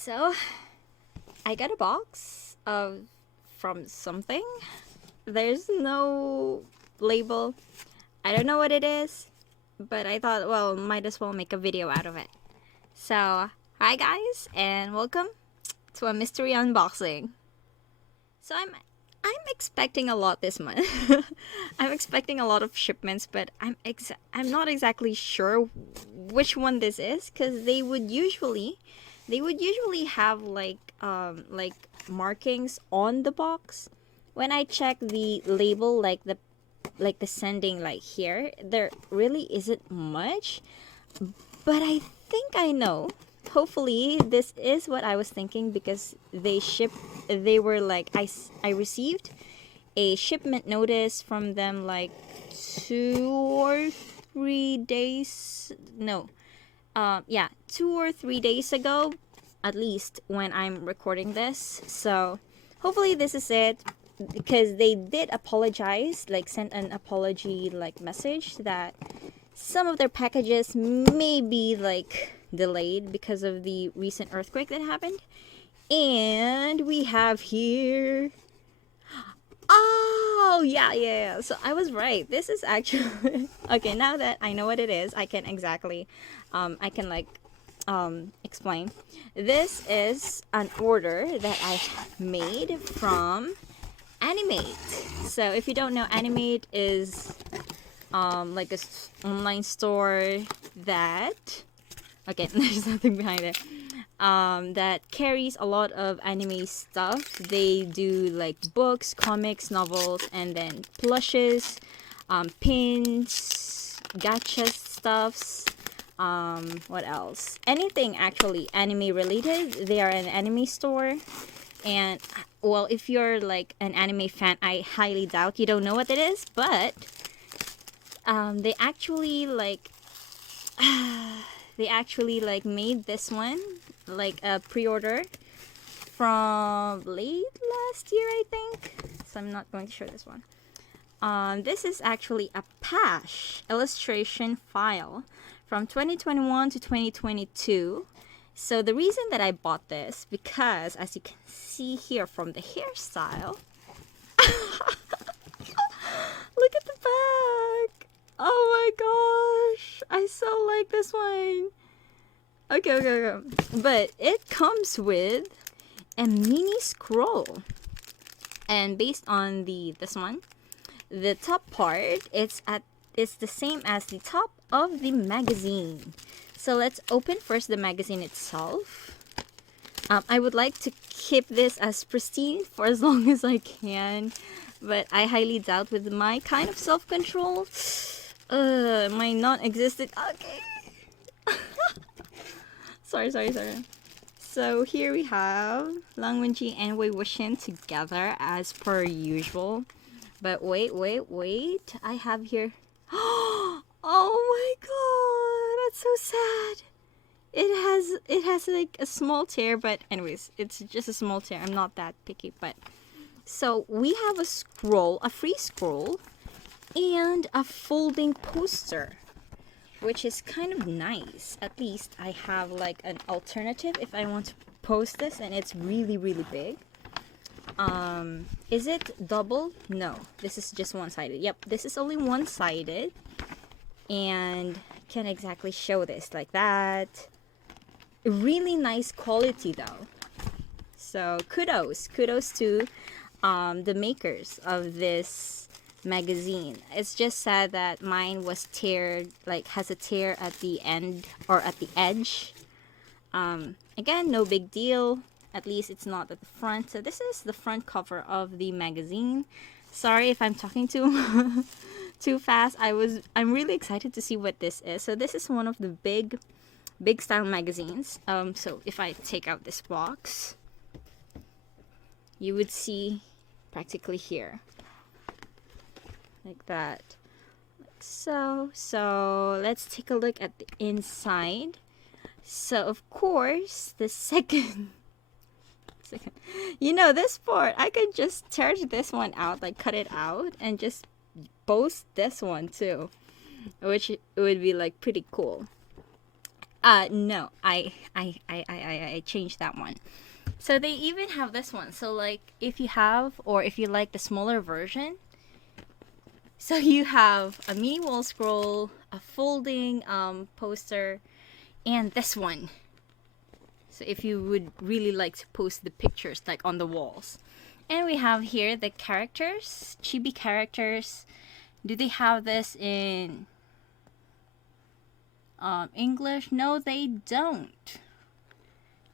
So I got a box of from something. There's no label. I don't know what it is, but I thought, well, might as well make a video out of it. So, hi guys, and welcome to a mystery unboxing. So I'm expecting a lot this month. I'm expecting a lot of shipments, but I'm not exactly sure which one this is, because they would usually have like markings on the box. When I check the label, like the sending, like here, there really isn't much, but I think I know. Hopefully this is what I was thinking, because they were like, I received a shipment notice from them like 2 or 3 days, no, 2 or 3 days ago, at least, when I'm recording this. So hopefully this is it, because they did apologize, like sent an apology like message that some of their packages may be like delayed because of the recent earthquake that happened. And we have here, oh yeah, so I was right. This is actually okay. Now that I know what it is, I can exactly explain. This is an order that I made from Animate. So if you don't know, Animate is like a online store that, okay, there's nothing behind it, that carries a lot of anime stuff. They do like books, comics, novels, and then plushes, pins, gacha stuffs, what else, anything actually anime related. They are an anime store. And well, if you're like an anime fan, I highly doubt you don't know what it is, but they actually made this one like a pre-order from late last year, I think. So I'm not going to show this one. This is actually a PASH illustration file from 2021 to 2022. So the reason that I bought this, because as you can see here from the hairstyle, look at the back. Oh my gosh, I so like this one. Okay. But it comes with a mini scroll. And based on this one, the top part, it's the same as the top of the magazine. So let's open first the magazine itself. I would like to keep this as pristine for as long as I can, but I highly doubt with my kind of self-control, my non-existent, okay. sorry. So here we have Lang Wenji and Wei Wuxian together as per usual. But wait, I have here, oh my god, that's so sad. It has like a small tear, but anyways, it's just a small tear. I'm not that picky, but so we have a scroll, a free scroll, and a folding poster, which is kind of nice. At least I have like an alternative if I want to post this, and it's really big. Is it double? No, this is just one-sided. Yep, this is only one-sided, and can't exactly show this like that. Really nice quality though. So kudos to the makers of this magazine. It's just sad that mine was has a tear at the end, or at the edge. Again, no big deal. At least it's not at the front. So this is the front cover of the magazine. Sorry if I'm talking too fast. I'm really excited to see what this is. So this is one of the big style magazines. So if I take out this box, you would see practically here, like that, like so. So let's take a look at the inside. So of course the second, you know, this part, I could just tear this one out, like cut it out, and just post this one too, which would be like pretty cool. No, I changed that one. So they even have this one. So like if you have, or if you like the smaller version, so you have a mini wall scroll, a folding poster, and this one. So if you would really like to post the pictures like on the walls. And we have here the characters, chibi characters. Do they have this in English? No, they don't.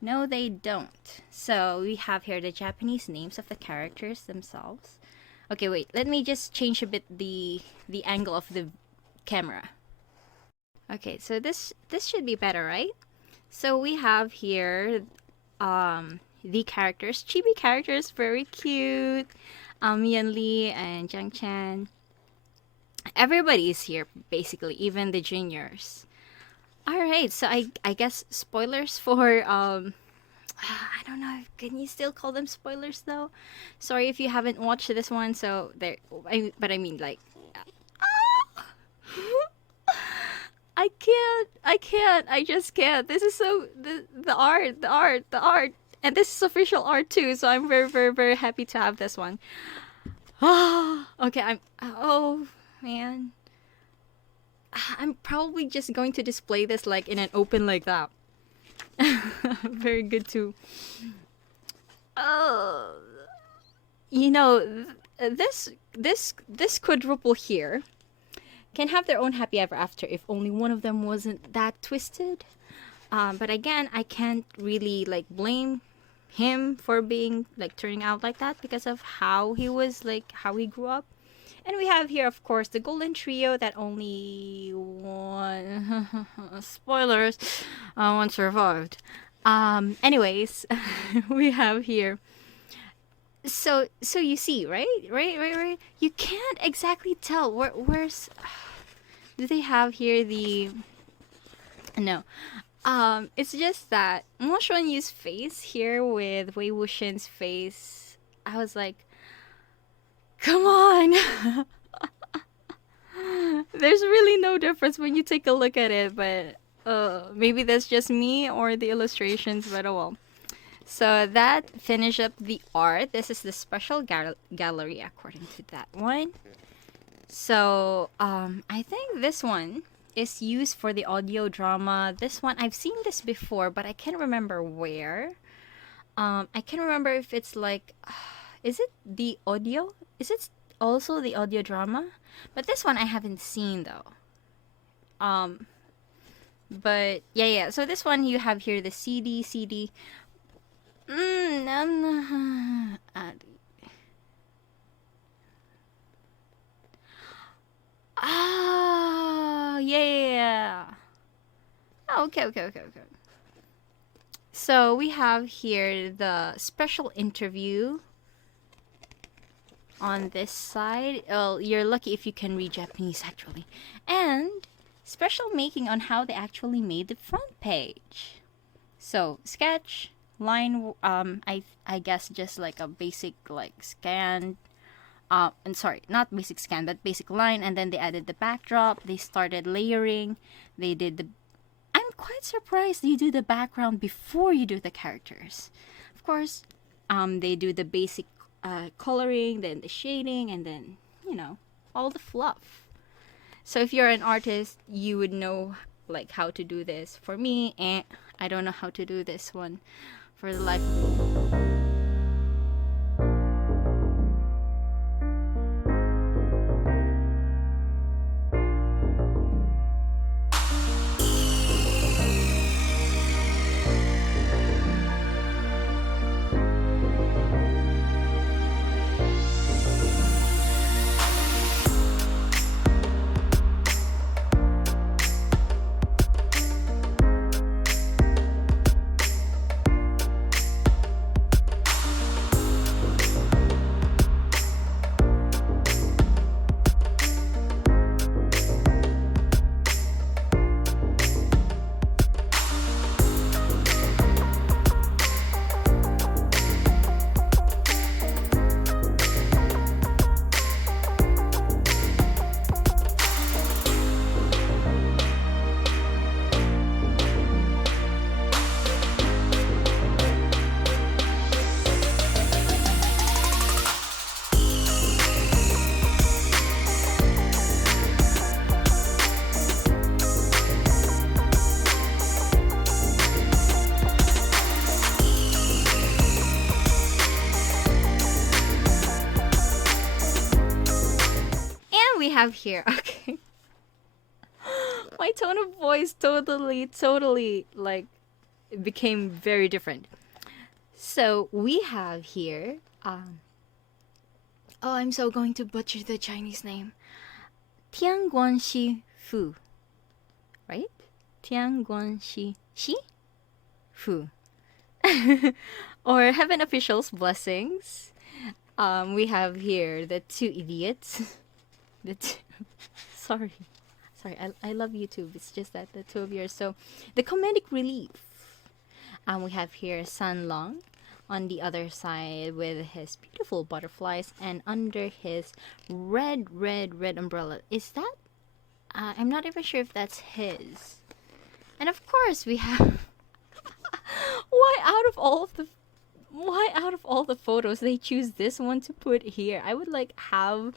No, they don't. So we have here the Japanese names of the characters themselves. Okay, wait. Let me just change a bit the angle of the camera. Okay, so this should be better, right? So we have here the characters, chibi characters, very cute. Yanli and Jiang Chan. Everybody is here basically, even the juniors. All right, so I guess spoilers for I don't know. Can you still call them spoilers though? Sorry if you haven't watched this one. So there, but I mean like, I can't. I just can't. This is so the art, and this is official art too. So I'm very happy to have this one. Okay, oh man. I'm probably just going to display this like in an open like that. Very good too. You know, this quadruple here can have their own happy ever after if only one of them wasn't that twisted. But again, I can't really like blame him for being like turning out like that because of how he was, like how he grew up. And we have here, of course, the golden trio that only one spoilers, one survived. Anyways, we have here. So you see, right? You can't exactly tell where's. Do they have here the? No. It's just that Mo Xuanyu's face here with Wei Wuxian's face. I was like, come on. There's really no difference when you take a look at it, but maybe that's just me or the illustrations, but oh well. So that finished up the art. This is the special gallery according to that one. So I think this one is used for the audio drama. This one, I've seen this before, but I can't remember where. I can't remember if it's like, is it the audio? Is it also the audio drama? But this one I haven't seen though. But yeah. So this one you have here the CD. Yeah. Oh, okay. So we have here the special interview on this side. Well, you're lucky if you can read Japanese actually. And special making on how they actually made the front page. So sketch, line, I guess just like a basic like scan. And sorry, not basic scan, but basic line, and then they added the backdrop. They started layering. They did the. I'm quite surprised you do the background before you do the characters. Of course, they do the basic coloring, then the shading, and then all the fluff. So if you're an artist, you would know like how to do this. For me, I don't know how to do this one for the life of me. have here, okay. My tone of voice totally like became very different. So we have here, oh, I'm so going to butcher the Chinese name. Tianguanxi Fu, right? Tianguanxi Fu. Or Heaven Officials Blessings. We have here the two idiots. Sorry, I love YouTube. It's just that the two of you are so... The comedic relief. We have here San Long on the other side with his beautiful butterflies, and under his red umbrella. Is that... I'm not even sure if that's his. And of course we have... Why out of all the photos they choose this one to put here? I would like have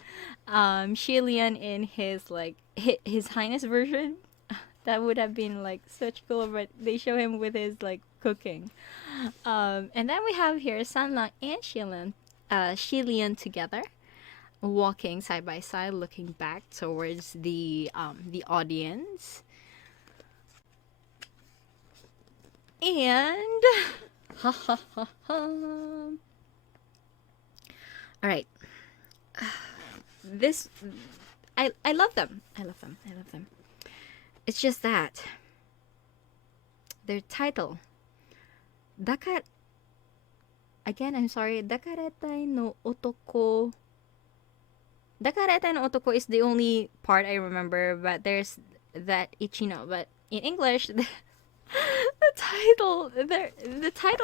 Shilian in his like his highness version. That would have been like such cool, but they show him with his like cooking. And then we have here Sanla and Shilian together, walking side by side, looking back towards the audience. And all right, this I love them. I love them. It's just that their title, again, I'm sorry, Dakaretai no Otoko. Dakaretai no Otoko is the only part I remember, but there's that Ichino. But in English, the title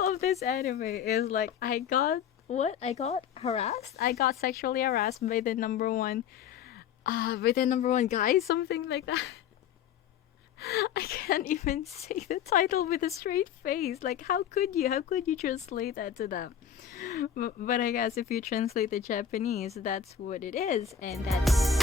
of this anime is like, I got sexually harassed by the number one guy, something like that. I can't even say the title with a straight face. Like, how could you translate that to them? But I guess if you translate the Japanese, that's what it is, and that's...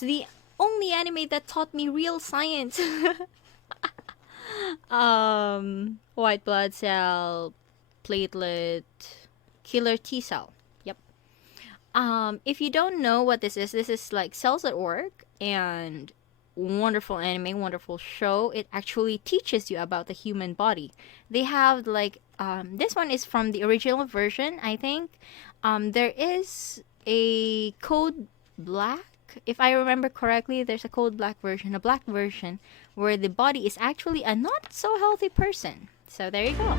the only anime that taught me real science. White blood cell, platelet, killer T cell. Yep. If you don't know what this is like Cells at Work, and wonderful anime, wonderful show. It actually teaches you about the human body. They have like this one is from the original version, I think. There is a code black. If I remember correctly, there's a code black version, a black version, where the body is actually a not so healthy person. So there you go.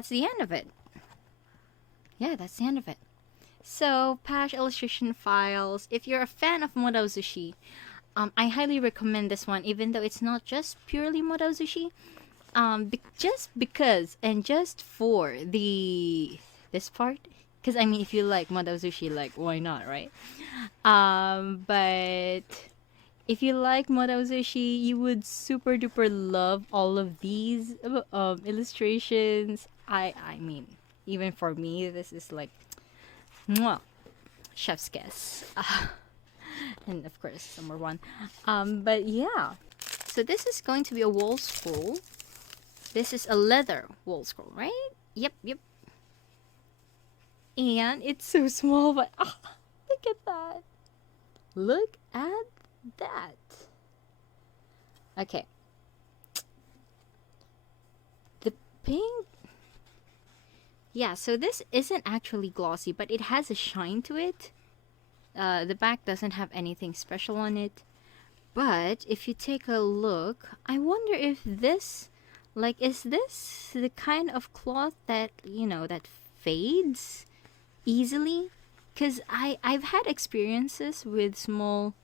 that's the end of it. Yeah, that's the end of it. So, PASH illustration files. If you're a fan of Mado Soushi, I highly recommend this one, even though it's not just purely Mado Soushi. Just because, and just for this part, because I mean, if you like Mado Soushi, like, why not, right? But if you like Mado Soushi, you would super duper love all of these illustrations. I mean, even for me, this is like, mwah, chef's kiss. And of course, number one. But yeah, so this is going to be a wall scroll. This is a leather wall scroll, right? Yep. And it's so small, but look at that. Look at that. Okay. The pink. Yeah, so this isn't actually glossy, but it has a shine to it. The back doesn't have anything special on it. But if you take a look, I wonder if this, like, is this the kind of cloth that, you know, that fades easily? Because I've had experiences with small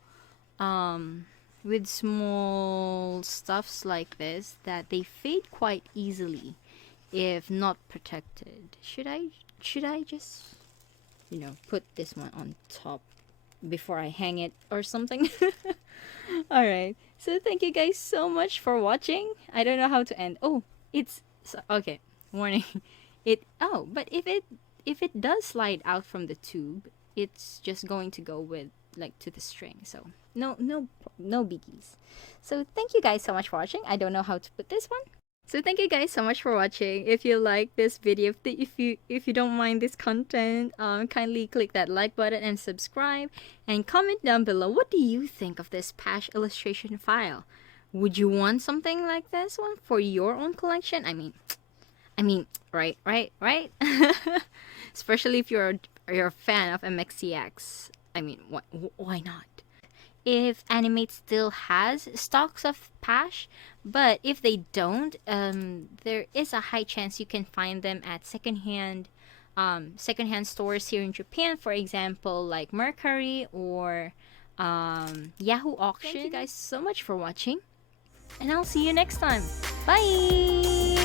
stuffs like this that they fade quite easily if not protected. Should I just, you know, put this one on top before I hang it or something? Alright, so thank you guys so much for watching. I don't know how to end. Oh, it's okay, warning. But if it does slide out from the tube, it's just going to go with, like, to the string, so no biggies. So thank you guys so much for watching. I don't know how to put this one. So thank you guys so much for watching. If you like this video, if you don't mind this content, kindly click that like button and subscribe, and comment down below, what do you think of this PASH illustration file? Would you want something like this one for your own collection? I mean, right? Especially if you're a fan of MXCX. I mean, why not? If Animate still has stocks of PASH, but if they don't, there is a high chance you can find them at secondhand stores here in Japan, for example, like Mercari or Yahoo Auction. Thank you guys so much for watching, and I'll see you next time. Bye!